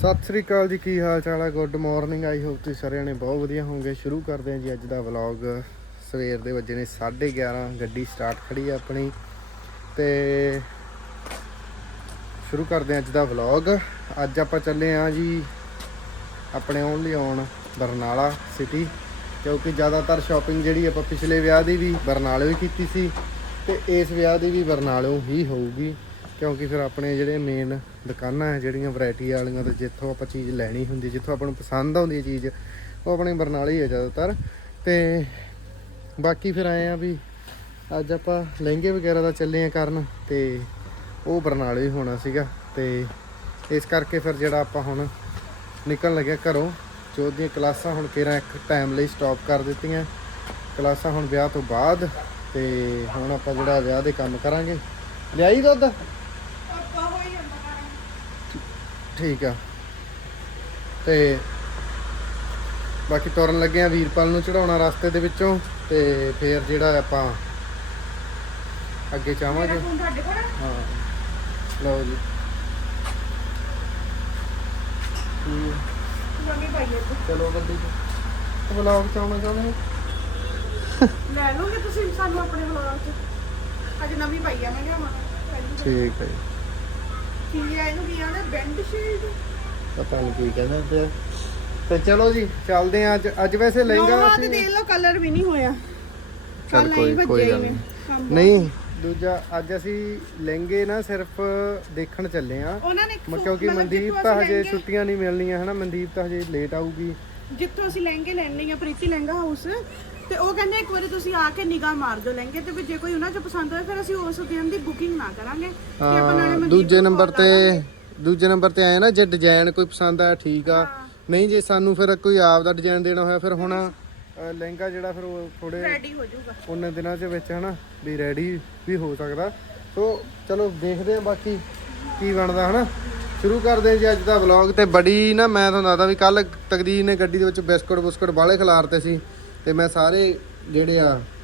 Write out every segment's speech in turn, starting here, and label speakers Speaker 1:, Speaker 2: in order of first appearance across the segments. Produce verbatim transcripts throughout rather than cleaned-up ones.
Speaker 1: ਸਤਿ ਸ੍ਰੀ ਅਕਾਲ ਜੀ, ਕੀ ਹਾਲ ਚਾਲ ਹੈ? Good morning. ਆਈ ਹੋਪ ਤੁਸੀਂ ਸਾਰਿਆਂ ਨੇ ਬਹੁਤ ਵਧੀਆ ਹੋਵੋਗੇ। ਸ਼ੁਰੂ ਕਰਦੇ ਹਾਂ ਜੀ ਅੱਜ ਦਾ ਵਲੌਗ। ਸਵੇਰ ਦੇ ਵੱਜੇ ਨੇ ਸਾਢੇ ਗਿਆਰਾਂ, ਗੱਡੀ ਸਟਾਰਟ ਖੜੀ ਹੈ ਆਪਣੀ ਤੇ ਸ਼ੁਰੂ ਕਰਦੇ ਹਾਂ ਅੱਜ ਦਾ ਵਲੌਗ। ਅੱਜ ਆਪਾਂ ਚੱਲੇ ਹਾਂ ਜੀ ਆਪਣੇ ਆਉਣ ਲਈ ਆਉਣ ਬਰਨਾਲਾ ਸਿਟੀ, ਕਿਉਂਕਿ ਜ਼ਿਆਦਾਤਰ ਸ਼ਾਪਿੰਗ ਜਿਹੜੀ ਆਪਾਂ ਪਿਛਲੇ ਵਿਆਹ ਦੀ ਵੀ ਬਰਨਾਲੇ ਹੀ ਕੀਤੀ ਸੀ ਤੇ ਇਸ ਵਿਆਹ ਦੀ ਵੀ ਬਰਨਾਲਿਓਂ ਹੀ ਹੋਊਗੀ, ਕਿਉਂਕਿ ਫਿਰ ਆਪਣੇ ਜਿਹੜੇ ਮੇਨ ਦੁਕਾਨਾਂ ਹੈ ਜਿਹੜੀਆਂ ਵੈਰਾਈਟੀ ਵਾਲੀਆਂ, ਤੇ ਜਿੱਥੋਂ ਆਪਾਂ ਚੀਜ਼ ਲੈਣੀ ਹੁੰਦੀ, ਜਿੱਥੋਂ ਆਪਾਂ ਨੂੰ ਪਸੰਦ ਆਉਂਦੀ ਹੈ ਚੀਜ਼, ਉਹ ਆਪਣੇ ਬਰਨਾਲੇ ਹੀ ਹੈ ਜ਼ਿਆਦਾਤਰ। ਤੇ ਬਾਕੀ ਫਿਰ ਆਏ ਆ ਵੀ ਅੱਜ ਆਪਾਂ ਲਹਿੰਗੇ ਵਗੈਰਾ ਦਾ ਚੱਲੇ ਆ ਕਰਨ, ਤੇ ਉਹ ਬਰਨਾਲੇ ਹੀ ਹੋਣਾ ਸੀਗਾ, ਤੇ ਇਸ ਕਰਕੇ ਫਿਰ ਜਿਹੜਾ ਆਪਾਂ ਹੁਣ ਨਿਕਲਣ ਲੱਗਿਆ ਘਰੋਂ। ਜੋਤ ਦੀਆਂ ਕਲਾਸਾਂ ਹੁਣ ਕਿਹੜਾ ਇੱਕ ਟਾਈਮ ਲਈ ਸਟਾਪ ਕਰ ਦਿੱਤੀਆਂ, ਕਲਾਸਾਂ ਹੁਣ ਵਿਆਹ ਤੋਂ ਬਾਅਦ, ਤੇ ਹੁਣ ਆਪਾਂ ਜਿਹੜਾ ਵਿਆਹ ਦੇ ਕੰਮ ਕਰਾਂਗੇ। ਲਿਆਈ ਦੁੱਧ? ਠੀਕ ਆ। ਤੇ ਬਾਕੀ ਤੁਰਨ ਲੱਗੇ ਆ ਵੀਰਪਾਲ ਨੂੰ ਚੜਾਉਣਾ ਰਸਤੇ ਦੇ ਵਿੱਚੋਂ, ਤੇ ਫਿਰ ਜਿਹੜਾ ਆਪਾਂ ਅੱਗੇ ਚਾਹਾਂਗੇ। ਹਾਂ ਲਓ ਜੀ। ਚਲੋ ਗੱਡੀ ਚ ਵਲੌਗ ਚ ਆਉਣਾ ਚਾਹੁੰਦੇ
Speaker 2: ਲੈ ਲਓਗੇ ਤੁਸੀਂ ਸਾਨੂੰ ਆਪਣੇ ਵਲੌਗ ਚ। ਅੱਜ ਨਵੀਂ ਪਾਈ ਆ ਮੈਂ ਲਿਆਵਾਂ।
Speaker 1: ਠੀਕ ਹੈ ਜੀ।
Speaker 2: ਕੀ ਆ ਇਹਨੂੰ, ਕੀ ਆਣਾ? ਬੈਂਡ ਸ਼ੀਲਡ
Speaker 1: ਪਤਾ ਨਹੀਂ ਕੀ ਕਹਿੰਦੇ ਤੇ ਤੇ ਚਲੋ ਜੀ ਚੱਲਦੇ ਆ ਅੱਜ। ਅੱਜ ਵੈਸੇ ਲਹਿੰਗਾ
Speaker 2: ਅਸੀਂ ਦੇਖ ਲਓ, ਕਲਰ ਵੀ ਨਹੀਂ ਹੋਇਆ।
Speaker 1: ਚੱਲ ਕੋਈ ਕੋਈ ਗੱਲ ਨਹੀਂ। ਨਹੀਂ ਦੂਜਾ ਅੱਜ ਅਸੀਂ ਲਹਿੰਗੇ ਨਾ ਸਿਰਫ ਦੇਖਣ ਚੱਲੇ ਆ, ਕਿਉਂਕਿ ਮਨਦੀਪ ਤਾਂ ਹਜੇ ਛੁੱਟੀਆਂ ਨਹੀਂ ਮਿਲਣੀਆਂ ਹਨਾ। ਮਨਦੀਪ ਤਾਂ ਹਜੇ ਲੇਟ ਆਊਗੀ।
Speaker 2: ਜਿੱਥੋਂ ਅਸੀਂ ਲਹਿੰਗੇ ਲੈਣੇ ਆ ਪ੍ਰੀਤੀ ਲਹਿੰਗਾ ਹਾਊਸ, ਤੇ ਉਹ ਕਹਿੰਦੇ ਇੱਕ ਵਾਰੀ ਤੁਸੀਂ ਆ ਕੇ ਨਿਗਾਹ ਮਾਰ ਦਿਓ ਲਹਿੰਗੇ ਤੇ, ਵੀ ਜੇ ਕੋਈ ਉਹਨਾਂ ਚ ਪਸੰਦ ਹੋਏ ਫਿਰ ਅਸੀਂ ਉਸ ਦਿਨ ਦੀ ਬੁਕਿੰਗ ਨਾ ਕਰਾਂਗੇ। ਤੇ ਆਪਾਂ ਨਾਲੇ
Speaker 1: ਦੂਜੇ ਨੰਬਰ ਤੇ ਦੂਜੇ ਨੰਬਰ ਤੇ ਆਏ ਨਾ, ਜੇ ਡਿਜ਼ਾਈਨ ਕੋਈ ਪਸੰਦ ਆਇਆ ਠੀਕ ਆ, ਨਹੀਂ ਜੇ ਸਾਨੂੰ ਫਿਰ ਕੋਈ ਆਪ ਦਾ ਡਿਜ਼ਾਈਨ ਦੇਣਾ ਹੋਇਆ ਫਿਰ ਹੁਣ ਲਹਿੰਗਾ ਜਿਹੜਾ ਫਿਰ ਉਹ ਥੋੜੇ
Speaker 2: ਰੈਡੀ ਹੋ ਜਾਊਗਾ
Speaker 1: ਉਹਨਾਂ ਦਿਨਾਂ ਦੇ ਵਿੱਚ ਹਨਾ, ਵੀ ਰੈਡੀ ਵੀ ਹੋ ਸਕਦਾ। ਸੋ ਚਲੋ ਦੇਖਦੇ ਆ ਬਾਕੀ ਕੀ ਬਣਦਾ ਹਨਾ। ਸ਼ੁਰੂ ਕਰਦੇ ਹਾਂ ਜੀ ਅੱਜ ਦਾ ਵਲੌਗ। ਤੇ ਬੜੀ ਨਾ ਮੈਂ ਤੁਹਾਨੂੰ ਦੱਸਦਾ ਵੀ ਕੱਲ ਤਕਦੀਰ ਨੇ ਗੱਡੀ ਦੇ ਵਿੱਚ ਬਿਸਕੁਟ ਬੁਸਕੁਟ ਬਾਹਲੇ ਖਿਲਾਰਤੇ ਸੀ, ਤੇ ਮੈਂ ਸਾਰੇ ਜਿਹੜੇ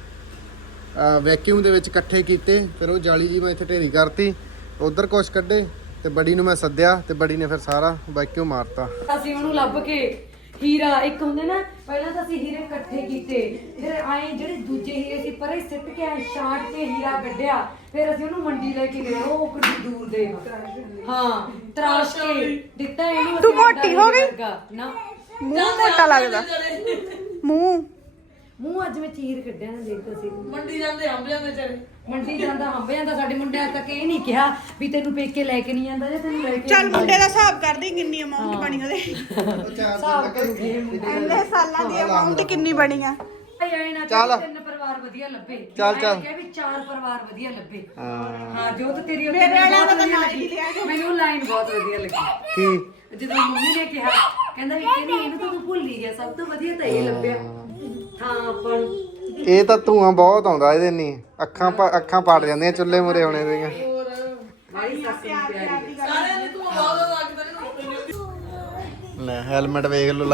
Speaker 1: ਆ ਵੈਕਿਊਮ ਦੇ ਵਿੱਚ ਇਕੱਠੇ ਕੀਤੇ, ਫਿਰ ਉਹ ਜਾਲੀ ਜੀ ਮੈਂ ਇੱਥੇ ਢੇਰੀ ਕਰਤੀ, ਉਧਰ ਕੁਛ ਕੱਢੇ, ਤੇ ਬੜੀ ਨੂੰ ਮੈਂ ਸੱਦਿਆ ਤੇ ਬੜੀ ਨੇ ਫਿਰ ਸਾਰਾ ਵੈਕਿਊਮ ਮਾਰਤਾ।
Speaker 3: ਅਸੀਂ ਉਹਨੂੰ ਲੱਭ ਕੇ ਹੀਰਾ ਇੱਕ ਹੁੰਦੇ ਨਾ, ਪਹਿਲਾਂ ਤਾਂ ਅਸੀਂ ਹੀਰੇ ਇਕੱਠੇ ਕੀਤੇ, ਫਿਰ ਆਏ ਜਿਹੜੇ ਦੂਜੇ ਹੀਰੇ ਸੀ ਪਰੇ ਸਿੱਟ ਕੇ ਆਏ ਛਾਂਟ ਕੇ ਹੀਰਾ ਕੱਢਿਆ, ਫਿਰ ਅਸੀਂ ਉਹਨੂੰ ਮੰਡੀ ਲੈ ਕੇ ਗਏ, ਉਹ ਕਿੰਨੀ ਦੂਰ ਦੇ ਹਾਂ ਤਰਾਸ਼ ਕੇ ਦਿੱਤਾ ਇਹਨੂੰ।
Speaker 2: ਤੂੰ ਮੋਟੀ ਹੋ ਗਈ
Speaker 3: ਨਾ,
Speaker 2: ਮੂੰਹ ਮੋਟਾ ਲੱਗਦਾ। ਮੂੰਹ
Speaker 3: ਮੂੰਹ ਅੱਜ ਮੈਂ ਚੀਰ ਕੱਢਿਆ ਨਾ, ਦੇਖ ਤੁਸੀਂ
Speaker 4: ਮੰਡੀ ਜਾਂਦੇ ਅੰਬਿਆਂ ਦੇ ਚਰੇ
Speaker 3: ਮੰਡੀ ਜਾਂਦਾ ਹੰਬ ਜਾਂਦਾ। ਸਾਡੇ ਮੁੰਡਿਆਂ ਤੱਕ ਇਹ ਨਹੀਂ ਕਿਹਾ ਵੀ ਤੈਨੂੰ ਪੇਕੇ ਲੈ ਕੇ ਨਹੀਂ ਜਾਂਦਾ ਜਾਂ ਤੈਨੂੰ ਲੈ ਕੇ
Speaker 2: ਚੱਲ ਮੁੰਡੇ ਦਾ ਹਿਸਾਬ ਕਰਦੀ ਕਿੰਨੀ ਅਮਾਉਂਟ ਬਣੀ ਉਹਦੇ।
Speaker 3: ਹਿਸਾਬ ਕਰੂਗੇ
Speaker 2: ਇੰਨੇ ਸਾਲਾਂ ਦੀ ਅਮਾਉਂਟ ਕਿੰਨੀ ਬਣੀ ਆ?
Speaker 3: ਚੱਲ ਤਿੰਨ ਪਰਿਵਾਰ ਵਧੀਆ ਲੱਭੇ,
Speaker 1: ਚੱਲ ਚੱਲ
Speaker 3: ਕਿਹਾ ਵੀ ਚਾਰ ਪਰਿਵਾਰ ਵਧੀਆ ਲੱਭੇ।
Speaker 1: ਹਾਂ
Speaker 3: ਹਾਂ ਜੋ ਤੇ ਤੇਰੀ
Speaker 2: ਮੇਰੇ ਵਾਲਾ ਤਾਂ ਨਾਲ ਹੀ ਲਿਆ।
Speaker 3: ਮੈਨੂੰ ਲਾਈਨ ਬਹੁਤ ਵਧੀਆ ਲੱਗੀ
Speaker 1: ਕੀ
Speaker 3: ਜਦੋਂ ਮੰਮੀ ਨੇ ਕਿਹਾ, ਕਹਿੰਦਾ ਵੀ ਕਹਿੰਦੀ ਇਹਨੂੰ ਤਾਂ ਤੂੰ ਭੁੱਲ ਹੀ ਗਿਆ, ਸਭ ਤੋਂ ਵਧੀਆ ਤਾਂ ਇਹ ਲੱਭਿਆ। ਹਾਂ ਆਪਾਂ ਨੂੰ
Speaker 1: ਇਹ ਤਾਂ ਧੂਆਂ ਬਹੁਤ ਆਉਂਦਾ ਇਹਦੇ ਨਹੀਂ, ਅੱਖਾਂ ਅੱਖਾਂ ਪਾੜ ਜਾਂਦੀਆਂ ਚੁੱਲ੍ਹੇ ਮੂਰੇ ਹੋਣੇ ਦੀਆਂ।
Speaker 3: ਮਾਰੀ ਸੱਸ ਨੂੰ ਪਿਆਰੀ
Speaker 4: ਸਾਰਿਆਂ ਨੇ ਤੂੰ ਬਹੁਤ ਲੱਗਦਾ ਨੇ ਨੌਕਰੀ।
Speaker 1: ਲੈ ਹੈਲਮਟ ਵੇਖ ਲੋ ਲਾ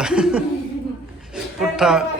Speaker 1: ਪੁੱਠਾ।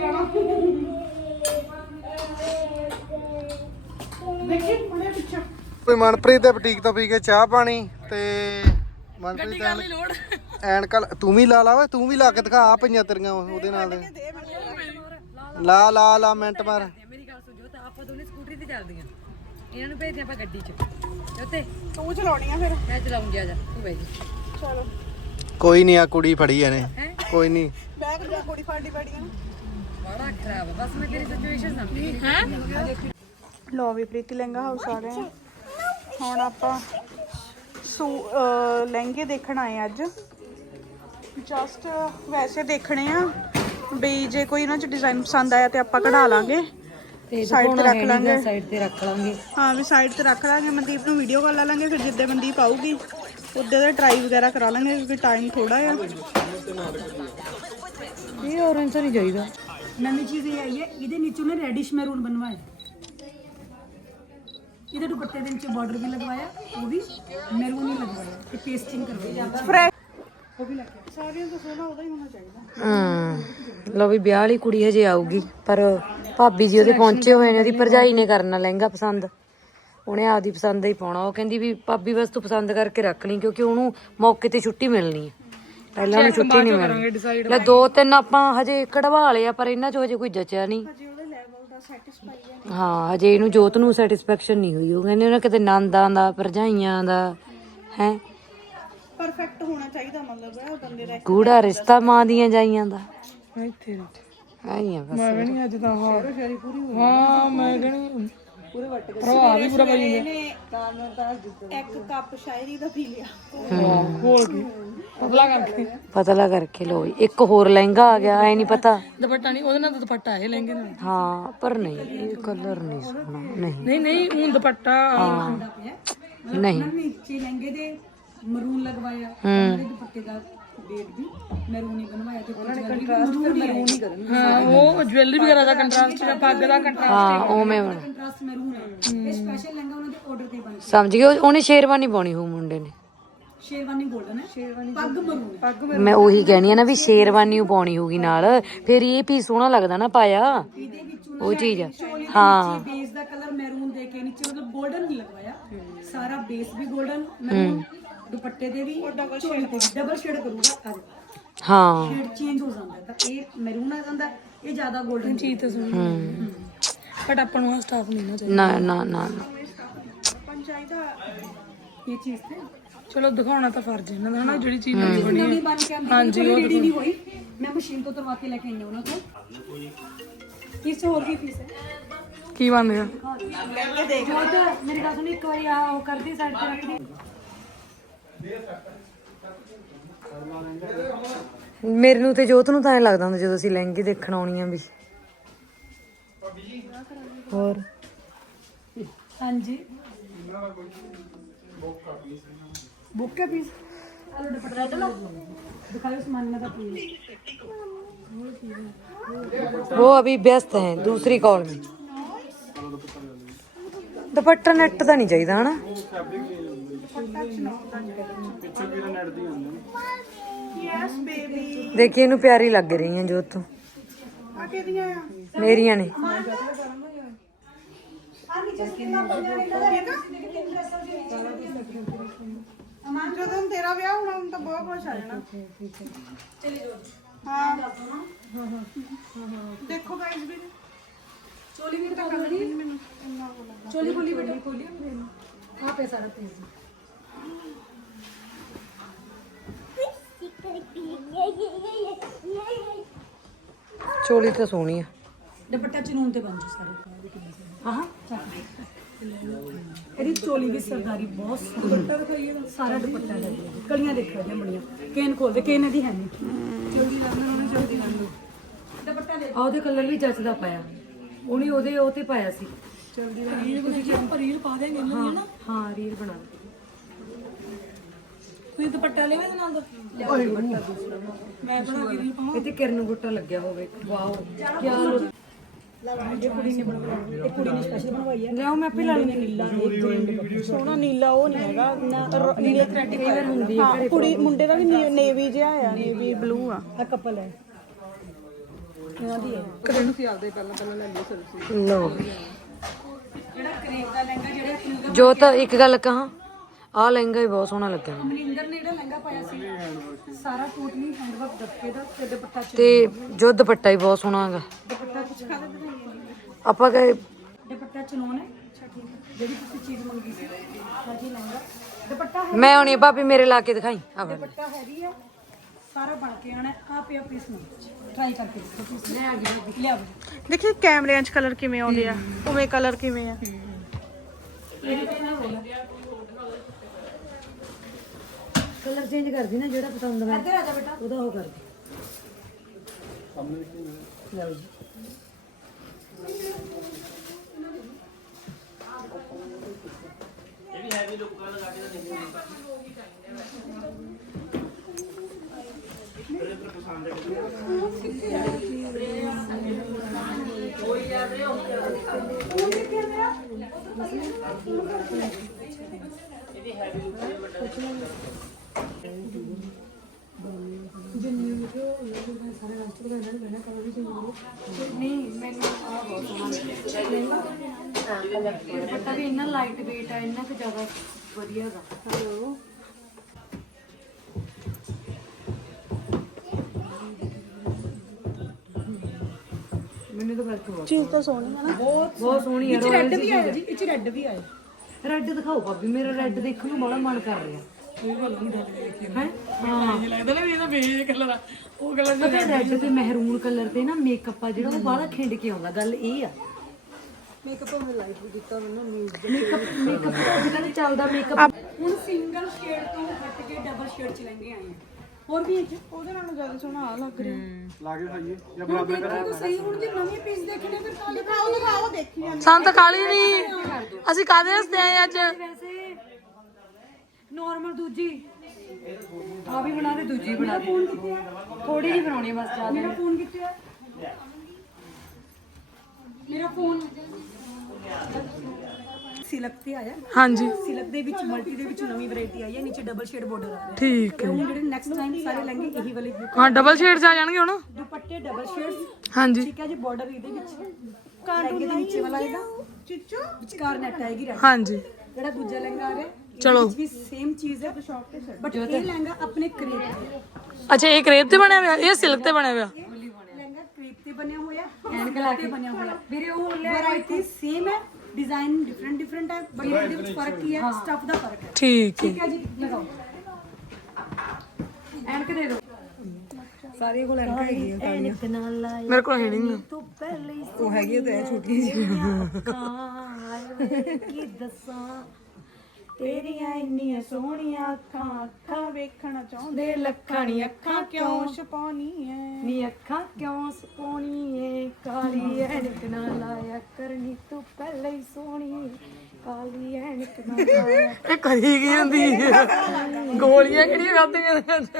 Speaker 2: ਦੇਖੀ ਉਹਨੇ ਪਿੱਛੇ
Speaker 1: ਕੋਈ ਮਨਪ੍ਰੀਤ ਦੇ ਬੁਟੀਕ ਤੋਂ ਪੀ ਕੇ ਚਾਹ ਪਾਣੀ, ਤੇ ਮਨਪ੍ਰੀਤ ਐਨਕਾਂ ਤੂੰ ਵੀ ਲਾ ਲਾ ਓਏ, ਤੂੰ ਵੀ ਲਾ ਕੇ ਦਿਖਾ ਆ ਪਈਆਂ ਤੇਰੀਆਂ ਉਹਦੇ ਨਾਲ ਦੇ। ਲਾ ਲਾ ਲਾ ਮਿੰਟ ਮਾਰ।
Speaker 3: ਮੇਰੀ ਗੱਲ ਸੁਣ, ਜੋ ਤਾਂ ਆਪਾਂ ਦੋਨੇ ਸਕੂਟਰੀ ਤੇ ਚੱਲਦੀਆਂ, ਇਹਨਾਂ ਨੂੰ ਭੇਜਦੇ ਆਪਾਂ ਗੱਡੀ 'ਚ। ਉੱਤੇ
Speaker 2: ਤੂੰ ਚਲਾਉਣੀ ਆ ਫਿਰ?
Speaker 3: ਮੈਂ ਚਲਾਉਂਗੀ, ਆ ਜਾ ਤੂੰ ਬਹਿ ਜੀ।
Speaker 2: ਚਲੋ
Speaker 1: ਕੋਈ ਨਹੀਂ, ਆ ਕੁੜੀ ਫੜੀ ਇਹਨੇ, ਕੋਈ ਨਹੀਂ
Speaker 2: ਬੈਗ ਨੂੰ ਕੁੜੀ ਫਾੜੀ ਫਾੜੀਆਂ
Speaker 3: ਬੜਾ ਖਰਾਬ ਆ, ਬਸ ਮੈਂ ਤੇਰੀ ਸਿਚੁਏਸ਼ਨ ਸਮਝੀ ਹੈ।
Speaker 2: ਲੋ ਵੀ ਪ੍ਰੀਤੀ ਲਹਿੰਗਾ ਹਾਊਸ ਆ ਗਏ ਆ। ਹੁਣ ਆਪਾਂ ਸੂ ਲਹਿੰਗੇ ਦੇਖਣ ਆਏ ਅੱਜ। ਜਸਟ ਵੈਸੇ ਦੇਖਣੇ ਆ ਬਈ ਜੇ ਕੋਈ ਇਹਨਾਂ ਚ ਡਿਜ਼ਾਈਨ ਪਸੰਦ ਆਇਆ ਤੇ ਆਪਾਂ ਕਢਾ ਲਾਂਗੇ,
Speaker 3: ਤੇ
Speaker 2: ਸਾਈਡ ਤੇ ਰੱਖ ਲਾਂਗੇ।
Speaker 3: ਸਾਈਡ ਤੇ ਰੱਖ ਲਾਂਗੇ, ਹਾਂ
Speaker 2: ਵੀ ਸਾਈਡ ਤੇ ਰੱਖ ਲਾਂਗੇ। ਮਨਦੀਪ ਨੂੰ ਵੀਡੀਓ ਕਾਲ ਲਾ ਲਾਂਗੇ, ਫਿਰ ਜਿੱਦੇ ਮਨਦੀਪ ਆਊਗੀ ਉੱਦੇ ਦਾ ਟਰਾਈ ਵਗੈਰਾ ਕਰਾ ਲਾਂਗੇ, ਕਿਉਂਕਿ ਟਾਈਮ ਥੋੜਾ ਆ।
Speaker 3: ਇਹ ਔਰੰਜ ਨਹੀਂ ਚਾਹੀਦਾ।
Speaker 5: नवी चीज ये आई है, इधर नीचे ने रेडिश मैरून बनवाया, इधर दुपट्टे के नीचे बॉर्डर भी लगवाया, वो भी मैरून ही लगवाया, ये पेस्टिंग करवाई। वो भी लग सारियों तो सोना उदा ही होना चाहिए।
Speaker 3: ਹਾਂ ਲੋ ਵੀ ਵਿਆਹ ਵਾਲੀ ਕੁੜੀ ਹਜੇ ਆਊਗੀ, ਪਰ ਭਾਬੀ ਜੀ ਉਹਦੇ ਪਹੁੰਚੇ ਹੋਏ ਨੇ, ਉਹਦੀ ਭਰਜਾਈ ਨੇ ਕਰਨਾ ਲਹਿੰਗਾ ਪਸੰਦ, ਉਹਨੇ ਆਪਦੀ ਪਸੰਦ ਦਾ ਹੀ ਪਾਉਣਾ। ਉਹ ਕਹਿੰਦੀ ਵੀ ਭਾਬੀ ਬਸ ਤੂੰ ਪਸੰਦ ਕਰਕੇ ਰੱਖ ਲਈ, ਕਿਉਂਕਿ ਉਹਨੂੰ ਮੌਕੇ ਤੇ ਛੁੱਟੀ ਮਿਲਣੀ ਹੈ। ਪਹਿਲਾਂ ਨੂੰ ਛੁੱਟੀ ਨਹੀਂ ਮਿਲਣੀ। ਲੈ ਦੋ ਤਿੰਨ ਆਪਾਂ ਹਜੇ ਕਢਵਾ ਲਏ ਆ ਪਰ ਇਹਨਾਂ ਚੋਂ ਹਜੇ ਕੋਈ ਜਚਿਆ ਨਹੀਂ।
Speaker 2: ਹਜੇ ਉਹਦੇ ਲੈਵਲ ਦਾ ਸੈਟੀਸਫਾਈ ਹੈ।
Speaker 3: ਹਾਂ ਹਜੇ ਇਹਨੂੰ ਜੋਤ ਨੂੰ ਸੈਟੀਸਫੈਕਸ਼ਨ ਨਹੀਂ ਹੋਈ। ਉਹ ਕਹਿੰਦੇ ਉਹਨਾਂ ਕਿਤੇ ਨੰਦਾਂ ਦਾ ਭਰਜਾਈਆਂ ਦਾ ਹੈ
Speaker 2: ਪਰਫੈਕਟ ਹੋਣਾ ਚਾਹੀਦਾ ਮਤਲਬ ਹੈ ਉਹ ਬੰਦੇ ਦਾ।
Speaker 3: ਗੂੜਾ ਰਿਸ਼ਤਾ ਮਾਂ ਦੀਆਂ ਜਾਈਆਂ ਦਾ
Speaker 5: ਇੱਥੇ
Speaker 3: ਆਈਆਂ ਬਸ।
Speaker 5: ਮੈਂ ਕਹਿੰਦੀ ਅੱਜ ਤਾਂ ਹਾਂ ਹਾਂ ਮੈਂ ਕਹਿੰਦੀ ਪੂਰੇ ਵੱਟ ਕੇ ਪ੍ਰਭਾਵ ਵੀ ਪੂਰਾ ਪਈ ਜਾਂਦਾ।
Speaker 2: ਇੱਕ ਕੱਪ ਸ਼ਾਇਰੀ ਦਾ ਪੀ ਲਿਆ
Speaker 5: ਖੋਲ ਕੇ ਪਤਲਾ ਕਰਕੇ
Speaker 3: ਪਤਲਾ ਕਰਕੇ ਲੋ ਇੱਕ ਹੋਰ ਲਹਿੰਗਾ ਆ ਗਿਆ। ਐ ਨਹੀਂ ਪਤਾ
Speaker 5: ਦੁਪੱਟਾ ਨਹੀਂ ਉਹਦੇ ਨਾਲ ਦੁਪੱਟਾ ਹੈ ਲਹਿੰਗੇ ਨਾਲ।
Speaker 3: ਹਾਂ ਪਰ ਨਹੀਂ ਇਹ ਕਲਰ ਨਹੀਂ ਸੋਹਣਾ। ਨਹੀਂ
Speaker 5: ਨਹੀਂ ਨਹੀਂ ਉਹ ਦੁਪੱਟਾ
Speaker 3: ਨਹੀਂ
Speaker 5: ਨੀਚੇ ਲਹਿੰਗੇ ਦੇ ਮਰੂਨ ਲਗਵਾਇਆ
Speaker 3: ਹੂੰ
Speaker 5: ਦੁਪੱਟੇ ਦਾ ਬੇਟ ਵੀ ਮੈਰੂਨ ਹੀ ਬਣਵਾਇਆ ਤੇ ਉਹਨਾਂ ਨੇ ਕੰਟਰਾਸਟ ਫਿਰ ਮੈਰੂਨ ਹੀ ਕਰਨਾ। ਹਾਂ ਉਹ ਜੁਐਲਰੀ ਵਗੈਰਾ ਦਾ ਕੰਟਰਾਸਟ ਹੈ ਪੱਗ ਦਾ ਕੰਟਰਾਸਟ
Speaker 3: ਹਾਂ ਉਵੇਂ ਬਣ
Speaker 5: ਕੰਟਰਾਸਟ ਮੈਰੂਨ ਹੈ। ਇਹ ਸਪੈਸ਼ਲ ਲਹਿੰਗਾ ਉਹਨਾਂ ਦੇ ਆਰਡਰ ਤੇ ਬਣ
Speaker 3: ਸਮਝ ਗਏ। ਉਹ- ਉਹਨੇ ਸ਼ੇਰਵਾਨੀ ਪਾਉਣੀ ਹੋ ਮੁੰਡੇ ਨੇ।
Speaker 5: ਸ਼ੇਰਵਾਨੀ ਗੋਲਡਨ ਹੈ ਸ਼ੇਰਵਾਨੀ ਪੱਗ ਮਰੂਨ ਹੈ। ਪੱਗ
Speaker 3: ਮੈਂ ਉਹੀ ਕਹਿਣੀ ਆ ਨਾ ਵੀ ਸ਼ੇਰਵਾਨੀ ਓ ਪਾਉਣੀ ਹੋਗੀ ਨਾਲ ਫਿਰ ਇਹ ਪੀਸ ਸੋਹਣਾ ਲੱਗਦਾ ਨਾ ਪਾਇਆ
Speaker 5: ਇਹਦੇ ਵਿੱਚ
Speaker 3: ਉਹ ਚੀਜ਼ ਆ। ਹਾਂ
Speaker 5: ਬੇਸ ਦਾ ਕਲਰ ਮੈਰੂਨ ਦੇ ਕੇ ਨੀਚੇ ਮਤਲਬ 골ਡਨ ਨਹੀਂ ਲਗਵਾਇਆ ਸਾਰਾ ਬੇਸ ਵੀ 골ਡਨ ਮੈਰੂਨ ਦੁਪੱਟੇ ਦੇ ਵੀ ਡਬਲ ਸ਼ੇਡ ਡਬਲ ਸ਼ੇਡ ਕਰੂਗਾ ਅੱਜ
Speaker 3: ਹਾਂ
Speaker 5: ਸ਼ੇਡ ਚੇਂਜ ਹੋ ਜਾਂਦਾ ਤਾਂ ਇਹ ਮੈਰੂਨ ਆ ਜਾਂਦਾ ਇਹ ਜ਼ਿਆਦਾ 골ਡਨ ਚੀਜ਼ ਤਾਂ ਸੁਣ
Speaker 3: ਹੂੰ
Speaker 5: ਬਟ ਆਪਾਂ ਨੂੰ ਸਟਾਫ ਨਹੀਂ ਨਾ ਚਾਹੀਦਾ
Speaker 3: ਨਾ ਨਾ ਨਾ ਨਾ
Speaker 2: ਚਾਹੀਦਾ
Speaker 5: ਇਹ ਚੀਜ਼ ਤੇ ਚਲੋ ਦਿਖਾਉਣਾ ਤਾਂ ਫਰਜ਼ ਹੈ ਇਹਨਾਂ ਦਾ ਹਨਾ ਜਿਹੜੀ ਚੀਜ਼ ਨਵੀਂ ਬਣੀ ਨਵੀਂ ਬਣ ਕੇ ਹਾਂਜੀ ਉਹ ਰੈਡੀ ਨਹੀਂ ਹੋਈ ਮੈਂ ਮਸ਼ੀਨ ਤੋਂ ਉਤਰਵਾ ਕੇ ਲੈ ਕੇ ਆਈ ਹਾਂ ਉਹਨਾਂ ਕੋਲ ਕਿਸ ਹੋਰ ਕੀ ਫੀਸ ਹੈ ਕੀ ਬਣ ਗਿਆ
Speaker 3: ਦੇਖ ਮੇਰੀ ਗੱਲ ਸੁਣ ਇੱਕ ਵਾਰੀ ਆ ਉਹ ਕਰਦੀ ਸਾਈਡ ਤੇ ਰੱਖਦੀ ਮੇਰੇ ਨੂੰ ਤੇ ਜੋਤ ਨੂੰ ਤਾਂ ਐ ਲੱਗਦਾ ਹੁੰਦਾ ਜਦੋਂ ਅਸੀਂ ਲਹਿੰਗੇ ਦੇਖਣ ਆਉਣੀਆਂ ਵੀ ਹੋਰ
Speaker 5: ਹਾਂਜੀ बुक का पीस दिखाओ सामान में प्लीज
Speaker 3: वो अभी व्यस्त हैं दूसरी कॉल में दुपट्टा नेट ਦਾ ਨਹੀਂ ਚਾਹੀਦਾ ਹਨਾ
Speaker 2: ਯੈਸ ਬੇਬੀ
Speaker 3: ਦੇਖੀ ਇਹਨੂੰ ਪਿਆਰੀ ਲੱਗ ਰਹੀ ਹੈ ਜੋਤ ਤੋਂ
Speaker 2: ਆ ਕਿਹਦੀਆਂ ਆ
Speaker 3: ਮੇਰੀਆਂ ਨੇ
Speaker 2: ਜਦੋਂ ਤੇਰਾ ਵਿਆਹ ਹੋਣਾ ਹੁਣ ਤਾਂ ਬਹੁਤ ਕੁਝ ਆ ਜਾਣਾ ਹਾਂ ਦੇਖੋ ਗਾਇਸ ਵੀ
Speaker 5: चोली भी तो करनी चोली खोली बेटी खोली कहाँ पे सारा तेज
Speaker 3: ਚੋਲੀ ਤਾਂ ਸੋਹਣੀ ਆ
Speaker 5: दुपट्टा चनून ते बन जो सारे हाँ ਇਹਦੀ ਚੋਲੀ ਵੀ ਸਰਦਾਰੀ ਬਹੁਤ ਦੁਪੱਟਾ ਦਿਖਾਈਏ ਸਾਰਾ ਦੁਪੱਟਾ ਹੈ ਕਲੀਆਂ ਦੇਖੋ ਜੀ ਬੜੀਆਂ ਕੇਨ ਖੋਲਦੇ ਕੇਨ ਇਹਦੀ ਹੈ ਨਹੀਂ ਜਲਦੀ ਲੰਨ ਉਹਨੇ ਜਲਦੀ ਲੰਨ ਦੁਪੱਟਾ ਦੇ
Speaker 3: ਆ ਉਹਦੇ ਕਲਰ ਵੀ ਜੱਚਦਾ ਪਾਇਆ ਉਹਨੇ ਉਹਦੇ ਉਹ ਤੇ ਪਾਇਆ ਸੀ
Speaker 5: ਜਲਦੀ ਰੀਲ ਤੁਸੀਂ ਰੀਲ ਪਾ ਦੇਂਗੇ ਇਹਨਾਂ ਦੀ ਨਾ
Speaker 3: ਹਾਂ ਰੀਲ ਬਣਾ
Speaker 5: ਤੁਸੀਂ ਦੁਪੱਟਾ ਲੈਵੇ ਦੇ ਨਾਲ ਦਾ ਮੈਂ ਬਣਾ ਕੇ ਰੀਲ ਪਾਵਾਂ
Speaker 3: ਇਹ ਤੇ ਕਿਰਨ ਗੁੱਟਾ ਲੱਗਿਆ ਹੋਵੇ ਵਾਓ ਕੀ
Speaker 5: ਇਹ ਕੁੜੀ ਨੇ ਬਣਵਾਇਆ ਇਹ ਕੁੜੀ ਨੇ ਸਪੈਸ਼ਲ ਬਣਵਾਈ ਹੈ
Speaker 3: ਲਿਆਓ ਮੈਂ ਆਪੇ ਲਾ ਲੈਂਦੀ
Speaker 5: ਨੀਲਾ ਇਹ ਗ੍ਰੀਨ
Speaker 2: ਸੋਹਣਾ ਨੀਲਾ ਉਹ ਨਹੀਂ ਹੈਗਾ ਨਾ ਨੀਲੇ ਥ੍ਰੈਡ ਕਲਰ ਹੁੰਦੀ ਹੈ ਕੁੜੀ ਮੁੰਡੇ ਦਾ ਵੀ ਨੇਵੀ ਜਿਹਾ ਆ ਨੇਵੀ ਬਲੂ ਆ
Speaker 5: ਆ ਕਪਲ ਹੈ ਇਹਨਾਂ ਦੀ ਹੈ
Speaker 4: ਕਦੇ ਨੂੰ ਸਿਆਲ ਦੇ ਪਹਿਲਾਂ ਪਹਿਲਾਂ ਲੈ ਲਈ ਸਰਵਿਸ
Speaker 3: ਲੋ
Speaker 5: ਜਿਹੜਾ ਕਰੇਪ ਦਾ ਲਹਿੰਗਾ ਜਿਹੜਾ ਅਪਰਿੰਦਰ
Speaker 3: ਜੋ ਤਾਂ ਇੱਕ ਗੱਲ ਕਹਾਂ ਆਹ ਲਹਿੰਗਾ ਵੀ ਬਹੁਤ ਸੋਹਣਾ ਲੱਗਿਆ ਮੈਨੂੰ।
Speaker 5: ਅਮਰਿੰਦਰ ਨੇ ਜਿਹੜਾ ਲਹਿੰਗਾ ਪਾਇਆ ਸੀ ਸਾਰਾ ਟੋਟਲੀ ਹੈਂਡਵਰਕ ਦੱਕੇ ਦਾ ਤੇ ਦੁਪੱਟਾ ਚ
Speaker 3: ਤੇ ਜੋ ਦੁਪੱਟਾ ਵੀ ਬਹੁਤ ਸੋਹਣਾ ਹੈਗਾ
Speaker 5: ਦੁਪੱਟਾ ਕੁਛ ਖਾਦਾ ਦਿਖਾਈਏ
Speaker 3: ਆਪਾਂ ਕਹੇ
Speaker 5: ਦੁਪੱਟਾ ਚਨੋਨ ਹੈ ਅੱਛਾ ਠੀਕ ਹੈ ਜਿਹੜੀ ਤੁਸੀਂ ਚੀਜ਼ ਮੰਗੀ ਸੀ ਹਾਂਜੀ ਲਹਿੰਗਾ ਦੁਪੱਟਾ ਹੈ
Speaker 3: ਮੈਂ ਆਉਣੀ ਭਾਬੀ ਮੇਰੇ ਲਾ ਕੇ ਦਿਖਾਈ ਆ ਵਾਲਾ।
Speaker 5: ਦੁਪੱਟਾ ਹੈਵੀ ਹੈ ਸਾਰਾ ਬਣ ਕੇ ਆਣਾ ਆ ਪਿਆ ਪੀਸ ਨੂੰ ਟਰਾਈ ਕਰਕੇ ਦੇਖੋ ਪੀਸ ਲੈ ਆ ਗਈ ਲਿਆ
Speaker 2: ਦੇਖੀ ਕੈਮਰਿਆਂ 'ਚ ਕਲਰ ਕਿਵੇਂ ਆਉਂਦੇ ਆ ਉਵੇਂ ਕਲਰ ਕਿਵੇਂ ਆ
Speaker 3: ਕਲਰ ਚੇਂਜ ਕਰਦੀ ਨਾ ਜਿਹੜਾ ਪਸੰਦ ਆ
Speaker 5: ਇੱਧਰ ਆ ਜਾ ਬੇਟਾ
Speaker 3: ਉਹਦਾ ਉਹ ਕਰਦੀ
Speaker 5: ਲਓ ਜੀ
Speaker 3: ਦੁਪੱਟਾ ਵੀ ਇੰਨਾ ਲਾਈਟ weight ਆ ਇੰਨਾ ਕਿ ਜ਼ਿਆਦਾ ਵਧੀਆ ਹੈਗਾ ਮੈਨੂੰ ਤਾਂ ਵਰਕ ਬਹੁਤ
Speaker 2: ਚੀਜ਼ ਤਾਂ ਸੋਹਣੀ ਹੈ ਨਾ
Speaker 5: ਬਹੁਤ
Speaker 3: ਬਹੁਤ ਸੋਹਣੀ ਹੈ
Speaker 5: ਇਹ ਰੈੱਡ ਵੀ ਆਇਆ ਜੀ, ਇਹ ਚ ਰੈੱਡ ਵੀ ਆਇਆ।
Speaker 3: ਰੈੱਡ ਦਿਖਾਓ ਭਾਬੀ, ਮੇਰਾ ਰੈੱਡ ਦੇਖਣ ਨੂੰ ਬੜਾ ਮਨ ਕਰ ਰਿਹਾ
Speaker 5: ਕੋਈ ਗੱਲ ਨਹੀਂ ਰੈੱਡ ਦੇਖੀ
Speaker 3: ਹੈ। ਹਾਂ
Speaker 5: ਇਹ ਲੱਗਦਾ ਨਾ ਵੀ ਇਹਦਾ ਬੇਜ ਕਲਰ ਆ, ਉਹ ਕਲਰ ਦਾ
Speaker 3: ਪਤਾ ਰੈੱਡ ਤੇ ਮਹਿਰੂਨ ਕਲਰ ਤੇ ਨਾ ਮੇਕਅਪ ਆ ਜਿਹੜਾ ਉਹ ਬਾਹਲਾ ਖਿੰਡ ਕੇ ਆਉਂਦਾ, ਗੱਲ ਇਹ ਆ।
Speaker 5: ਮੇਕਅਪ ਮੈਂ ਲਾਈਫ ਦਿੱਤਾ ਮੈਨੂੰ ਨਿਊਜ਼
Speaker 3: ਮੇਕਅਪ ਮੇਕਅਪ ਜਿਹੜਾ ਚੱਲਦਾ ਮੇਕਅਪ
Speaker 5: ਹੁਣ ਸਿੰਗਲ ਸ਼ੇਡ ਤੋਂ ਹਟ ਕੇ ਡਬਲ ਸ਼ੇਡ ਚ ਲਹਿੰਗੇ ਆਏ ਆ। ਹੋਰ ਵੀ ਇੱਥੇ
Speaker 2: ਉਹਦੇ ਨਾਲ ਜ਼ਿਆਦਾ ਸੋਹਣਾ ਆ ਲੱਗ ਰਿਹਾ
Speaker 1: ਲਾਗੇ ਖਾਈਏ ਜਾਂ
Speaker 5: ਹੁਣ ਦੇਖੋ ਤਾਂ ਸਹੀ, ਹੁਣ ਜੇ ਨਵੇਂ ਪੀਸ ਦੇਖਣੇ ਫਿਰ ਕਾਲੇ
Speaker 2: ਦਿਖਾਓ ਦਿਖਾਓ ਦੇਖੀ ਜਾਂਦੇ
Speaker 5: ਸਾਨੂੰ ਤਾਂ ਕਾਲੀ ਨਹੀਂ, ਅਸੀਂ ਕਾਦੇ ਵਾਸਤੇ ਆਏ ਅੱਜ?
Speaker 3: ਵੈਸੇ ਨਾਰਮਲ ਦੂਜੀ ਆ ਵੀ ਬਣਾ ਦੇ, ਦੂਜੀ ਬਣਾ ਦੇ, ਥੋੜੀ ਜਿਹੀ ਬਣਾਉਣੀ ਆ ਬਸ ਜ਼ਿਆਦਾ
Speaker 5: ਮੇਰਾ ਫੋਨ ਕਿੱਥੇ ਆ? ਮੇਰਾ ਫੋਨ ਸਿਲਕ ਤੇ ਆਇਆ।
Speaker 6: ਹਾਂਜੀ
Speaker 5: ਸਿਲਕ ਦੇ ਵਿੱਚ ਮਲਟੀ ਦੇ ਵਿੱਚ ਨਵੀਂ ਵੈਰਾਈਟੀ ਆਈ ਹੈ, ਨੀਚੇ ਡਬਲ ਸ਼ੇਡ ਬਾਰਡਰ ਆ ਰਿਹਾ।
Speaker 6: ਠੀਕ
Speaker 5: ਤੇ ਹੁਣ ਜਿਹੜੇ ਨੈਕਸਟ ਟਾਈਮ ਸਾਰੇ ਲਹਿੰਗੇ ਇਹੀ ਵਾਲੇ book-
Speaker 6: ਹਾਂ ਡਬਲ ਸ਼ੇਡ ਚ ਆ ਜਾਣਗੇ ਹੁਣ
Speaker 5: ਦੁਪੱਟੇ ਡਬਲ ਸ਼ੇਡਸ,
Speaker 6: ਹਾਂਜੀ
Speaker 5: ਠੀਕ ਹੈ ਜੀ। ਬਾਰਡਰ ਇਹਦੇ ਵਿੱਚ ਕਾਰਟੂਨ ਦੇ ਨੀਚੇ ਵਾਲਾ ਇਹਦਾ
Speaker 2: ਚਿੱਚੂ
Speaker 5: ਵਿਚਕਾਰ ਨੈਟ ਆਏਗੀ ਰੈਡ।
Speaker 6: ਹਾਂਜੀ
Speaker 5: ਜਿਹੜਾ ਦੂਜਾ ਲਹਿੰਗਾ ਆ ਰਿਹਾ
Speaker 6: ਚਲੋ।
Speaker 5: ਵੀ ਸੇਮ ਚੀਜ਼ ਹੈ ਬਟ ਇਹ ਲਹਿੰਗਾ ਆਪਣੇ ਕਰੀਬ ਹੈ।
Speaker 6: ਅੱਛਾ ਇਹ ਕਰੇਪ ਤੇ ਬਣਿਆ ਹੋਇਆ, ਇਹ ਸਿਲਕ ਤੇ ਬਣਿਆ ਹੋਇਆ।
Speaker 5: ਲਹਿੰਗਾ ਕਰੀਬ ਤੇ ਬਣਿਆ ਹੋਇਆ, ਐਨਕ ਲਾ ਕੇ ਬਣਿਆ ਹੋਇਆ। ਵੀਰੇ ਉਹ ਵੈਰਾਈਟੀ ਸੇਮ ਹੈ, ਡਿਜ਼ਾਈਨ ਡਿਫਰੈਂਟ ਡਿਫਰੈਂਟ ਹੈ, ਬਟ ਇਹਦੇ ਵਿੱਚ ਫਰਕ ਕੀ ਹੈ? ਸਟਫ ਦਾ ਫਰਕ ਹੈ।
Speaker 6: ਠੀਕ ਹੈ
Speaker 5: ਠੀਕ ਹੈ ਜੀ, ਲਗਾਓ।
Speaker 3: ਐਨਕ ਦੇ ਦੋ।
Speaker 5: ਸਾਰੇ ਕੋਲ ਐਨਕ ਹੈਗੀ ਹੈ ਕਾਲੀਆਂ।
Speaker 6: ਮੇਰੇ ਕੋਲ ਹੈ ਨਹੀਂ
Speaker 5: ਉਹ ਹੈਗੀ ਤਾਂ ਹੈ ਛੋਟੀ ਜਿਹੀ।
Speaker 3: ਕੀ ਦੱਸਾਂ ਤੇਰੀਆਂ ਇੰਨੀਆਂ ਸੋਹਣੀਆਂ ਅੱਖਾਂ, ਅੱਖਾਂ
Speaker 2: ਵੇਖਣਾ ਚਾਹੁੰਦੇ
Speaker 3: ਦੇ ਲੱਖਾਂ ਨੀ ਅੱਖਾਂ
Speaker 2: ਕਿਉਂ
Speaker 3: ਕਿਉਂ
Speaker 2: ਛਪਾਉਣੀ ਐ
Speaker 3: ਨੀ ਅੱਖਾਂ ਕਿਉਂ ਸਪੋਣੀ ਏ, ਕਾਲੀ ਐਨਕ ਨਾ ਲਾਇਆ ਕਰਨੀ ਤੂੰ ਪਹਿਲਾਂ ਹੀ ਸੋਹਣੀ, ਕਾਲੀ ਐਨਕ ਨਾ ਲਾਇਆ।
Speaker 6: ਇਹ ਕਰੀ ਕੀ ਜਾਂਦੀ ਹੈ? ਗੋਲੀਆਂ ਕਿਹੜੀਆਂ ਖਾਧੀਆਂ ਨੇ ਅੱਜ?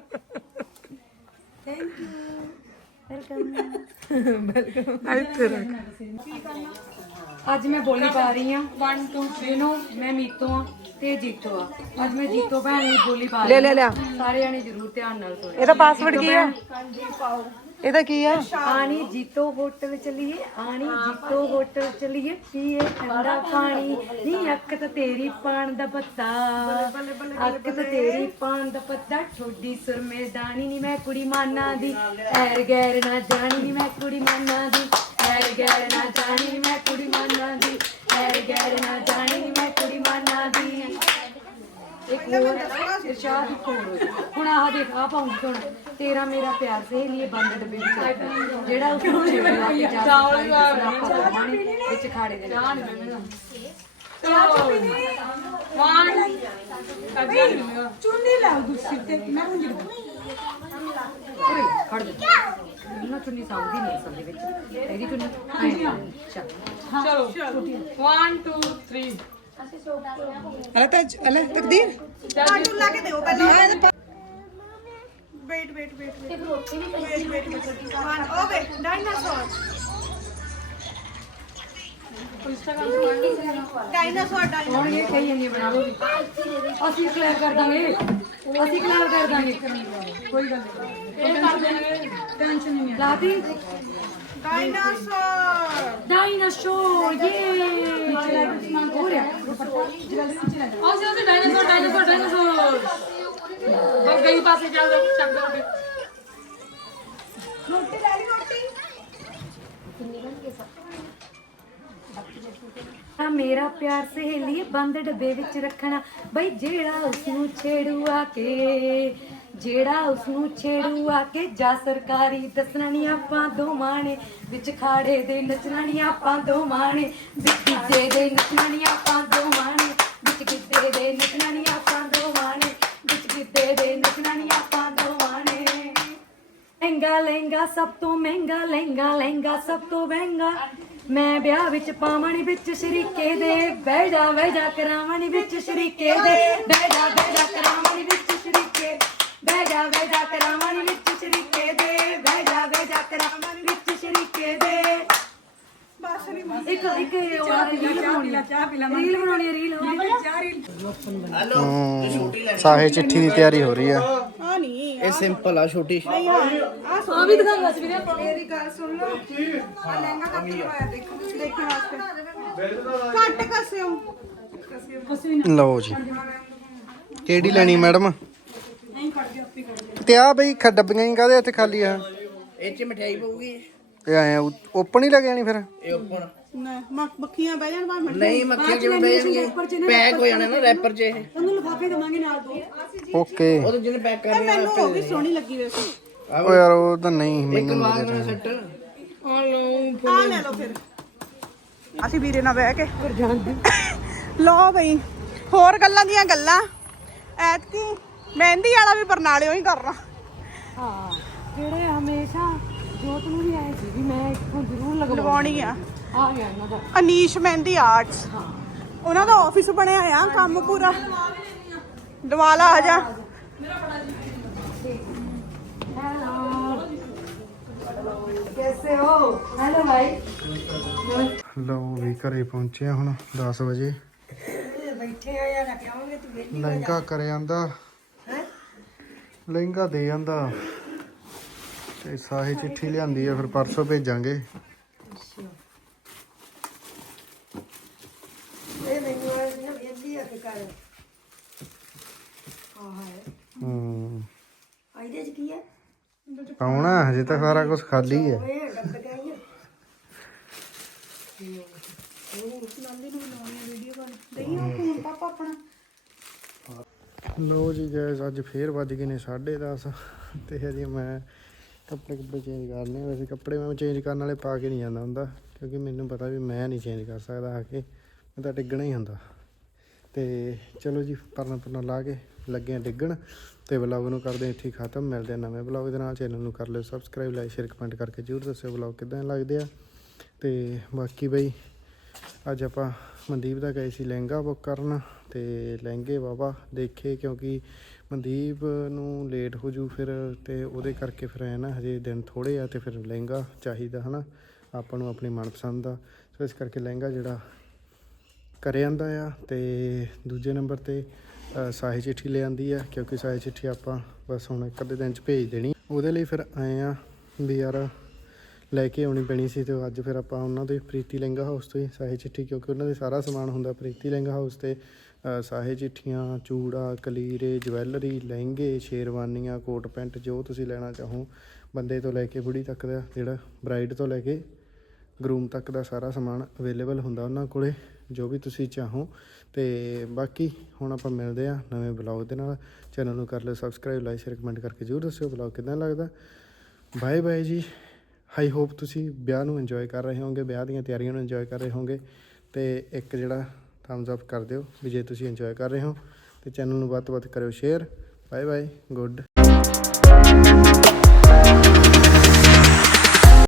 Speaker 3: Thank you welcome.
Speaker 6: ਇੱਥੇ ਰੱਖ।
Speaker 3: ਅੱਜ ਮੈਂ ਬੋਲੀ ਪਾ ਰਹੀ ਹਾਂ ਇੱਕ ਦੋ ਤਿੰਨ ਨੂੰ। ਮੈਂ ਮੀਤੋ ਆ ਤੇ ਜੀਤੋ ਆ। ਅੱਜ ਮੈਂ ਜੀਤੋ ਭੈਣ ਦੀ ਬੋਲੀ ਪਾ ਰਹੀ ਹਾਂ। ਲੈ ਲੈ ਸਾਰੇ ਜਾਣੇ ਜ਼ਰੂਰ ਧਿਆਨ ਨਾਲ ਸੁਣੋ।
Speaker 6: ਇਹਦਾ ਪਾਸਵਰਡ ਕੀ ਹੈ? ਇਹਦਾ ਕੀ ਹੈ?
Speaker 3: ਆਣੀ ਜੀਤੋ ਹੋਟਲ ਚਲੀਏ, ਆਣੀ ਜੀਤੋ ਹੋਟਲ ਚਲੀਏ, ਪੀਏ ਠੰਡਾ ਪਾਣੀ ਨੀ ਅੱਖ ਤੇ ਤੇਰੀ ਪਾਣ ਦਾ ਪੱਤਾ, ਅੱਖ ਤੇ ਤੇਰੀ ਪਾਣ ਦਾ ਪੱਤਾ, ਠੋਡੀ ਸੁਰਮੇਦਾਨੀ ਨੀ ਮੈਂ ਕੁੜੀ ਮਾਨਾ ਦੀ, ਐਰ ਗੈਰ ਨਾ ਜਾਣੀ ਨੀ ਮੈਂ ਕੁੜੀ ਮਾਨਾ ਦੀ, ਐਰ ਗੈਰ ਨਾ ਜਾਣੀ ਨੀ ਮੈਂ ਕੁੜੀ ਮਾਨਾ ਦੀ, ਐਰ ਗੈਰ ਨਾ ਜਾਣੀ ਨੀ ਮੈਂ ਕੁੜੀ ਮਾਨਾ ਦੀ। ਇੱਕ ਹੋਰ ਇਰਸ਼ਾਦ ਇੱਕ ਹੋਰ। ਹੁਣ ਆਹ ਦੇਖ ਆ ਪਾਉਂਗੀ ਹੁਣ, ਤੇਰਾ ਮੇਰਾ ਪਿਆਰ ਸਹੇਲੀਏ ਬੰਦ ਡੱਬੇ ਵਿੱਚ ਰੱਖਣਾ, ਜਿਹੜਾ ਉਸ ਨੂੰ ਛੇੜਿਆ ਕਿ ਜਾ ਪਾਣੀ ਵਿੱਚ ਖਾੜੇ ਦੇ ਨਾਲ।
Speaker 5: ਚੁੰਨੀ ਲਾਓ ਦੂਸਰੀ ਤੇ, ਮੈਂ ਹੁਣ ਜਿਹੜਾ
Speaker 3: ਖੜ ਜਾ ਨਾ, ਚੁੰਨੀ ਸਾਂਭਦੀ ਨਹੀਂ ਅਸਲ ਦੇ ਵਿੱਚ ਇਹਦੀ ਚੁੰਨੀ ਆਈ ਚੱਲ।
Speaker 5: ਅਲੇ ਤਾਂ ਅਲੇ ਤਕਦੀਰ
Speaker 2: ਕਾਰਟੂਨ ਲਾ ਕੇ ਦਿਓ ਪਹਿਲਾਂ wait wait wait wait wait wait wait ਉਹ ਵੇ ਡਾਇਨਾਸੌਰ ਡਾਇਨਾਸੌਰ ਡਾਇਨਾਸੌਰ
Speaker 3: ਹੁਣ ਇਹ ਕਹੀ ਜਾਂਦੀ ਬਣਾ ਲਓ ਵੀ ਅਸੀਂ ਕਲੈਰ ਕਰ ਦਾਂਗੇ, ਅਸੀਂ ਕਲੈਰ ਕਰ ਦਾਂਗੇ, ਕੋਈ ਗੱਲ ਨਹੀਂ, ਟੈਨਸ਼ਨ ਨਹੀਂ ਹੈ। ਲਾਤੀ
Speaker 2: ਡਾਇਨਾਸੌਰ
Speaker 3: ਡਾਇਨਾਸੌਰ ਇਹ ਹੋ ਰਿਹਾ।
Speaker 5: ਅਸੀਂ ਅਸੀਂ ਡਾਇਨਾਸੌਰ ਡਾਇਨਾਸੌਰ ਡਾਇਨਾਸੌਰ ਬਸ ਗਈ ਪਾਸੇ ਚੱਲ ਚੱਕ ਦੋਗੇ।
Speaker 2: ਰੋਟੀ ਲੈ ਲਈ ਰੋਟੀ
Speaker 3: ਆ ਮੇਰਾ ਪਿਆਰ ਸਹੇਲੀਏ ਬੰਦ ਡੱਬੇ ਵਿੱਚ ਰੱਖਣਾ, ਬਈ ਜਿਹੜਾ ਉਸ ਨੂੰ ਛੇੜੂ ਆ ਕੇ, ਜਿਹੜਾ ਉਸ ਨੂੰ ਛੇੜੂ ਆ ਕੇ, ਜਾ ਸਰਕਾਰੀ ਦੱਸਣਾ ਨੀ ਆਪਾਂ ਦੋਵਾਂ ਨੇ, ਵਿੱਚ ਖਾੜੇ ਦੇ ਨੱਚਣਾ ਨੀ ਆਪਾਂ ਦੋਵਾਂ ਨੇ, ਵਿੱਚ ਗਿੱਧੇ ਦੇ ਨੱਚਣਾ ਨੀ ਆਪਾਂ ਦੋਵਾਂ ਨੇ, ਵਿੱਚ ਗਿੱਧੇ ਦੇ ਨੱਚਣਾ ਨੀ ਆਪਾਂ ਦੋਵਾਂ ਨੇ, ਵਿੱਚ ਗਿੱਧੇ ਦੇ ਨੱਚਣਾ ਨੀ ਆਪਾਂ ਦੋਵਾਂ ਨੇ। ਲਹਿੰਗਾ ਲਹਿੰਗਾ ਸਭ ਤੋਂ ਮਹਿੰਗਾ, ਲਹਿੰਗਾ ਲਹਿੰਗਾ ਸਭ ਤੋਂ ਮਹਿੰਗਾ, ਮੈਂ ਵਿਆਹ ਵਿੱਚ ਪਾਵਣੀ ਵਿੱਚ ਸ਼ਰੀਕੇ ਦੇ, ਬਹਿ ਜਾ ਬਹਿ ਜਾ ਕਰਾਵਣੀ ਵਿੱਚ ਸ਼ਰੀਕੇ ਦੇ, ਬਹਿ ਜਾ ਬਹਿ ਜਾ ਕਰਾਵਣੀ ਵਿੱਚ ਸ਼ਰੀਕੇ, ਬਹਿ ਜਾ ਬਹਿ ਜਾ ਕਰਾਵਣੀ ਵਿੱਚ ਸ਼ਰੀਕੇ ਦੇ, ਬਹਿ ਜਾ ਬਹਿ ਜਾ ਕਰਾਵਣੀ ਵਿੱਚ ਸ਼ਰੀਕੇ ਦੇ।
Speaker 2: ਬਸ ਨਹੀਂ
Speaker 3: ਇੱਕ ਇੱਕ ਰੀਲ ਬਣਾਉਣੀ ਆ,
Speaker 5: ਚਾਹ ਪੀ ਲਾ
Speaker 3: ਰੀਲ ਬਣਾਉਣੀ ਆ, ਰੀਲ
Speaker 5: ਚਾਹ ਰੀਲ
Speaker 1: ਹੂੰ ਸਾਹੇ ਚਿੱਠੀ ਦੀ ਤਿਆਰੀ ਹੋ ਰਹੀ ਆ।
Speaker 2: ਆ ਨਹੀਂ
Speaker 1: ਇਹ ਸਿੰਪਲ ਆ ਛੋਟੀ।
Speaker 2: ਆ ਆ
Speaker 5: ਆ ਵੀ ਦਿਖਾਉਂਗਾ ਸੀ ਵੀਰੇ।
Speaker 2: ਮੇਰੀ ਗੱਲ ਸੁਣ ਲਓ ਆ ਲਹਿੰਗਾ ਕੱਟ ਲਵਾਇਆ ਦੇਖੋ ਦੇਖਣ ਵਾਸਤੇ ਕੱਟ ਕਸਿਓ
Speaker 1: ਲਓ ਜੀ ਕਿਹੜੀ ਲੈਣੀ ਮੈਡਮ?
Speaker 5: ਨਹੀਂ ਕੱਢ ਗਿਆ ਆਪੇ ਕੱਢ ਗਿਆ।
Speaker 1: ਤੇ ਆ ਬਈ ਖ- ਡੱਬੀਆਂ ਹੀ ਕਾਹਦੇ ਇੱਥੇ ਖਾਲੀ ਆ?
Speaker 7: ਇਹ ਚ ਮਠਿਆਈ ਪਊਗੀ।
Speaker 1: ਇਹ ਆਏ ਓਪਨ ਹੀ ਲੱਗ ਜਾਣੀ ਫਿਰ
Speaker 4: ਇਹ ਓਪਨ
Speaker 2: ਨਾ ਮੱਖ- ਮੱਖੀਆਂ ਬਹਿ ਜਾਣ ਭਾਵੇਂ
Speaker 4: ਨਹੀਂ ਮੱਖੀਆਂ ਕਿਵੇਂ ਬਹਿ ਜਾਣਗੇ ਪੈਕ ਹੋ ਜਾਣੇ ਨਾ ਰੈਪਰ 'ਚ ਇਹ
Speaker 5: ਤੁਹਾਨੂੰ ਲਿਫਾਫੇ ਦੇਵਾਂਗੇ ਨਾਲ ਦੋ
Speaker 1: ਓਕੇ
Speaker 4: ਉਹ ਤਾਂ ਜਿਹਨੇ ਪੈਕ ਕਰਨੇ ਆ
Speaker 2: ਮੈਨੂੰ ਉਹ ਵੀ ਸੋਹਣੀ ਲੱਗੀ ਵੈਸੇ
Speaker 1: ਓ ਯਾਰ ਉਹ ਤਾਂ ਨਹੀਂ
Speaker 4: ਇੱਕ
Speaker 1: ਮੈਨੂੰ
Speaker 4: ਵਾਰ ਨਾ ਸੈੱਟ
Speaker 2: ਆ ਲੈ ਲਓ ਫਿਰ ਅਸੀਂ ਵੀਰੇ ਨਾਲ ਬਹਿ ਕੇ ਫਿਰ ਜਾਂਦੇ ਲਓ ਬਈ ਹੋਰ ਗੱਲਾਂ ਦੀਆਂ ਗੱਲਾਂ ਐਤਕੀ ਮਹਿੰਦੀ ਵਾਲਾ ਵੀ ਬਰਨਾਲਿਓ ਹੀ ਕਰਨਾ
Speaker 3: ਹਾਂ ਜਿਹੜੇ ਹਮੇਸ਼ਾ ਜੋਤ ਨੂੰ ਵੀ ਆਏ ਸੀ ਵੀ ਮੈਂ ਇੱਥੋਂ ਜ਼ਰੂਰ ਲਗਵਾਉਣੀ
Speaker 2: ਲਵਾਉਣੀ ਆ
Speaker 3: ਆ ਗਿਆ ਇਹਨਾਂ ਦਾ
Speaker 2: ਅਨੀਸ਼ ਮਹਿੰਦੀ ਆਰਟਸ ਉਹਨਾਂ ਦਾ ਆਫਿਸ ਬਣਿਆ ਆ ਕੰਮ ਪੂਰਾ ਦਵਾਲਾ ਆ ਜਾ
Speaker 3: कैसे हो हेलो भाई
Speaker 1: ਲਓ ਵੀ ਘਰੇ ਪਹੁੰਚੇ ਆ ਹੁਣ ਦਸ ਵਜੇ
Speaker 5: ਬੈਠੇ ਆ ਯਾਰ ਕਿਉਂਗੇ ਤੂੰ
Speaker 1: ਲਹਿੰਗਾ ਕਰ ਆਂਦਾ ਲਹਿੰਗਾ ਦੇ ਆਂਦਾ ਤੇ ਸਾਹੇ ਚਿੱਠੀ ਲਿਆਂਦੀ ਆ ਫਿਰ ਪਰਸੋਂ ਭੇਜਾਂਗੇ
Speaker 5: ਇਹ ਮੈਨੂੰ ਇਹਦੀ ਆ ਕਿ ਕਰ
Speaker 1: ਹੂੰ
Speaker 5: ਇਹਦੇ ਚ ਕੀ ਹੈ
Speaker 1: ਪਾਉਣਾ ਹਜੇ ਤਾਂ ਸਾਰਾ ਕੁਝ ਖਾਲੀ ਹੈ
Speaker 5: ਇਹ ਡੱਬ ਗਈਆਂ
Speaker 2: ਪਾਪਾ ਆਪਣਾ
Speaker 1: ਲੋ ਜੀ ਗੈਸ ਅੱਜ ਫੇਰ ਵੱਜ ਗਏ ਨੇ ਸਾਢੇ ਦਸ ਤੇ ਹਜੇ ਮੈਂ ਕੱਪੜੇ ਕੱਪੜੇ ਚੇਂਜ ਕਰਨੇ ਆ। ਵੈਸੇ ਕੱਪੜੇ ਮੈਂ ਚੇਂਜ ਕਰਨ ਵਾਲੇ ਪਾ ਕੇ ਨਹੀਂ ਜਾਂਦਾ ਹੁੰਦਾ ਕਿਉਂਕਿ ਮੈਨੂੰ ਪਤਾ ਵੀ ਮੈਂ ਨਹੀਂ ਚੇਂਜ ਕਰ ਸਕਦਾ ਆ ਕੇ ਮੈਂ ਤਾਂ ਡਿੱਗਣਾ ਹੀ ਹੁੰਦਾ ਤੇ ਚਲੋ ਜੀ ਪਰਨਾ ਪਰਨਾ ਲਾ ਕੇ ਲੱਗੇ ਆ ਡਿੱਗਣ ਤੇ ਵਲੌਗ ਨੂੰ ਕਰਦੇ ਇੱਥੇ ਹੀ ਖਤਮ ਮਿਲਦੇ ਆ ਨਵੇਂ ਵਲੌਗ ਦੇ ਨਾਲ ਚੈਨਲ ਨੂੰ ਕਰ ਲਿਓ ਸਬਸਕ੍ਰਾਈਬ ਲਾਈਕ ਸ਼ੇਅਰ ਕਮੈਂਟ ਕਰਕੇ ਜ਼ਰੂਰ ਦੱਸਿਓ ਵਲੌਗ ਕਿੱਦਾਂ ਲੱਗਦੇ ਆ ਤੇ ਬਾਕੀ ਬਈ ਅੱਜ ਆਪਾਂ ਮਨਦੀਪ ਦਾ ਗਏ ਸੀ ਲਹਿੰਗਾ ਬੁੱਕ ਕਰਨ ਤੇ ਲਹਿੰਗੇ ਵਾਹਵਾ ਦੇਖੇ ਕਿਉਂਕਿ ਮਨਦੀਪ ਨੂੰ ਲੇਟ ਹੋ ਜੂ ਫਿਰ ਤੇ ਉਹਦੇ ਕਰਕੇ ਫਿਰ ਐ ਨਾ ਹਜੇ ਦਿਨ ਥੋੜ੍ਹੇ ਆ ਤੇ ਫਿਰ ਲਹਿੰਗਾ ਚਾਹੀਦਾ ਹੈ ਨਾ ਆਪਾਂ ਨੂੰ ਆਪਣੀ ਮਨਪਸੰਦ ਦਾ ਸੋ ਇਸ ਕਰਕੇ ਲਹਿੰਗਾ ਜਿਹੜਾ ਕਰ ਆਂਦਾ ਆ ਤੇ ਦੂਜੇ ਨੰਬਰ 'ਤੇ ਸਾਹੇ ਚਿੱਠੀ ਲੈ ਆਂਦੀ ਆ ਕਿਉਂਕਿ ਸਾਹੇ ਚਿੱਠੀ ਆਪਾਂ ਬਸ ਹੁਣ ਇੱਕ ਅੱਧੇ ਦਿਨ 'ਚ ਭੇਜ ਦੇਣੀ ਉਹਦੇ ਲਈ ਫਿਰ ਆਏ ਆ ਵੀ ਯਾਰ ਲੈ ਕੇ ਆਉਣੀ ਪੈਣੀ ਸੀ ਤੇ ਅੱਜ ਫਿਰ ਆਪਾਂ ਉਹਨਾਂ ਦੇ ਪ੍ਰੀਤੀ ਲਹਿੰਗਾ ਹਾਊਸ ਤੋਂ ਹੀ ਸਾਹੇ ਚਿੱਠੀ ਕਿਉਂਕਿ ਉਹਨਾਂ ਦੇ ਸਾਰਾ ਸਮਾਨ ਹੁੰਦਾ ਪ੍ਰੀਤੀ ਲਹਿੰਗਾ ਹਾਊਸ ਤੇ ਸਾਹੇ ਚਿੱਠੀਆਂ ਚੂੜਾ ਕਲੀਰੇ ਜਵੈਲਰੀ ਲਹਿੰਗੇ ਸ਼ੇਰਵਾਨੀਆਂ ਕੋਟ ਪੈਂਟ ਜੋ ਤੁਸੀਂ ਲੈਣਾ ਚਾਹੋ ਬੰਦੇ ਤੋਂ ਲੈ ਕੇ ਬੁੜੀ ਤੱਕ ਦਾ ਜਿਹੜਾ ਬਰਾਈਡ ਤੋਂ ਲੈ ਕੇ ਗਰੂਮ ਤੱਕ ਦਾ ਸਾਰਾ ਸਮਾਨ ਅਵੇਲੇਬਲ ਹੁੰਦਾ ਉਹਨਾਂ ਕੋਲੇ ਜੋ ਵੀ ਤੁਸੀਂ ਚਾਹੋ ਤੇ ਬਾਕੀ ਹੁਣ ਆਪਾਂ ਮਿਲਦੇ ਆ ਨਵੇਂ ਬਲੌਗ ਦੇ ਨਾਲ ਚੈਨਲ ਨੂੰ ਕਰ ਲਿਓ ਸਬਸਕ੍ਰਾਈਬ ਲਾਈਕ ਸ਼ੇਅਰ ਕਮੈਂਟ ਕਰਕੇ ਜ਼ਰੂਰ ਦੱਸਿਓ ਬਲੌਗ ਕਿੱਦਾਂ ਲੱਗਦਾ ਬਾਏ ਬਾਏ ਜੀ ਆਈ ਹੋਪ ਤੁਸੀਂ ਵਿਆਹ ਨੂੰ ਇੰਜੋਏ ਕਰ ਰਹੇ ਹੋਵੋਗੇ ਵਿਆਹ ਦੀਆਂ ਤਿਆਰੀਆਂ ਨੂੰ ਇੰਜੋਏ ਕਰ ਰਹੇ ਹੋਵੋਗੇ ਤੇ ਇੱਕ ਜਿਹੜਾ ਥੰਬਸ ਅਪ ਕਰ ਦਿਓ ਵੀ ਜੇ ਤੁਸੀਂ ਇੰਜੋਏ ਕਰ ਰਹੇ ਹੋ ਤੇ ਚੈਨਲ ਨੂੰ ਵੱਧ ਤੋਂ ਵੱਧ ਕਰਿਓ ਸ਼ੇਅਰ ਬਾਏ ਬਾਏ ਗੁੱਡ